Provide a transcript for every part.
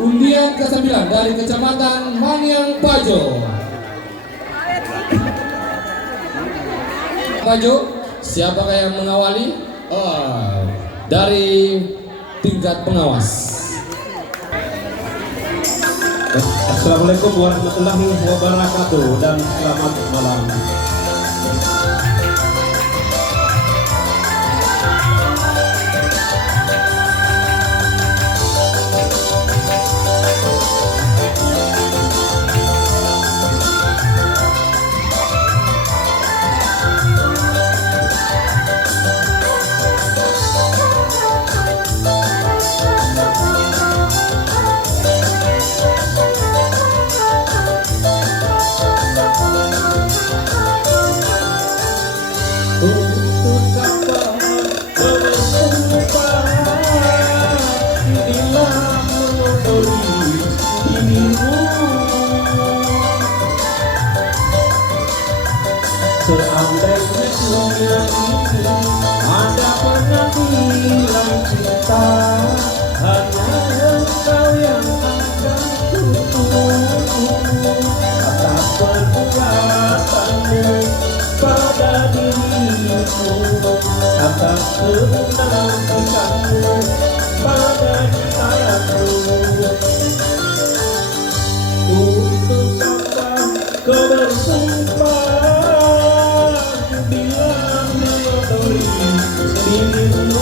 undian ke-9 dari Kecamatan Maniang Pajo. Pajo, siapakah yang mengawali? Dari tingkat pengawas. Assalamualaikum warahmatullahi wabarakatuh dan selamat malam. Seandainya dunia ini ada pengadilan cinta, hanya engkau yang akan tutup atas perbuatanmu pada diriku, atas kemunafikanmu pada cintaku. Untuk apa kau bersumpah bila mengotori dirimu?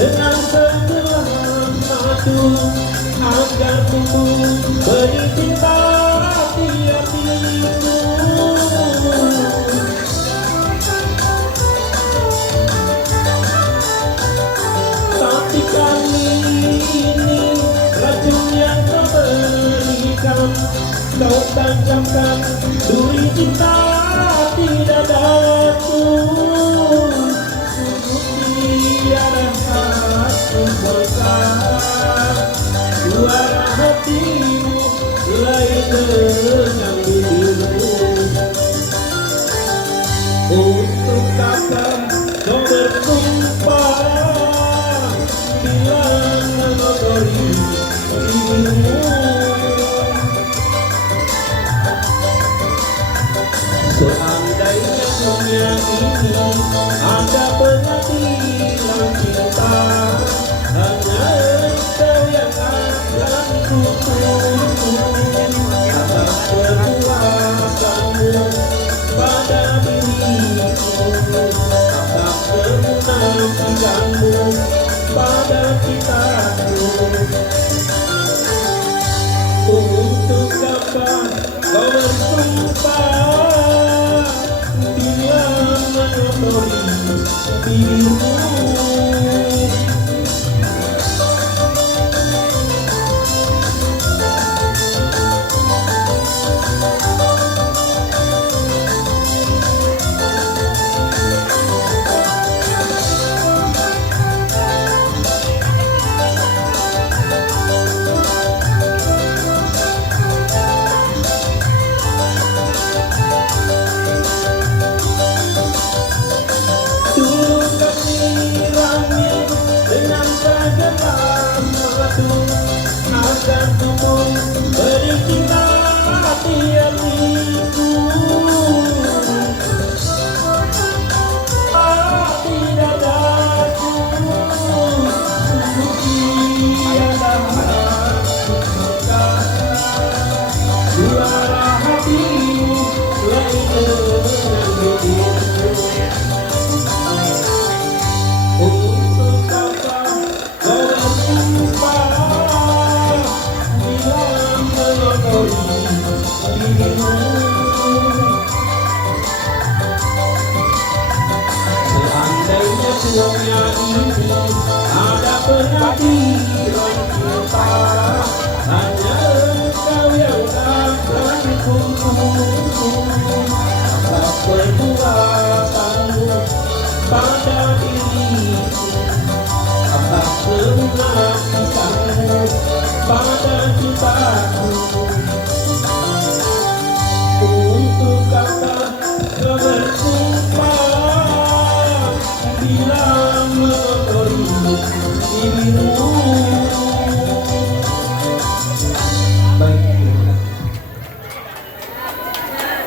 Dengan segelas madu agar tumbuh benih cinta di hatiku. Tapi kali ini racun yang kau berikan, kau tancapkan duri cinta di dadaku. Suara hatimu lain dengan bibirmu. Untuk apa kau bersumpah bila mengotori dirimu? Seandainya dunia ini ada pengadilan cinta, hanya engkau yang akan tutup atas perbuatanmu pada diriku, atas kemunafikanmu pada cintaku. Untuk apa kau bersumpah bila mengotori dirimu? Dulu kami Perempuan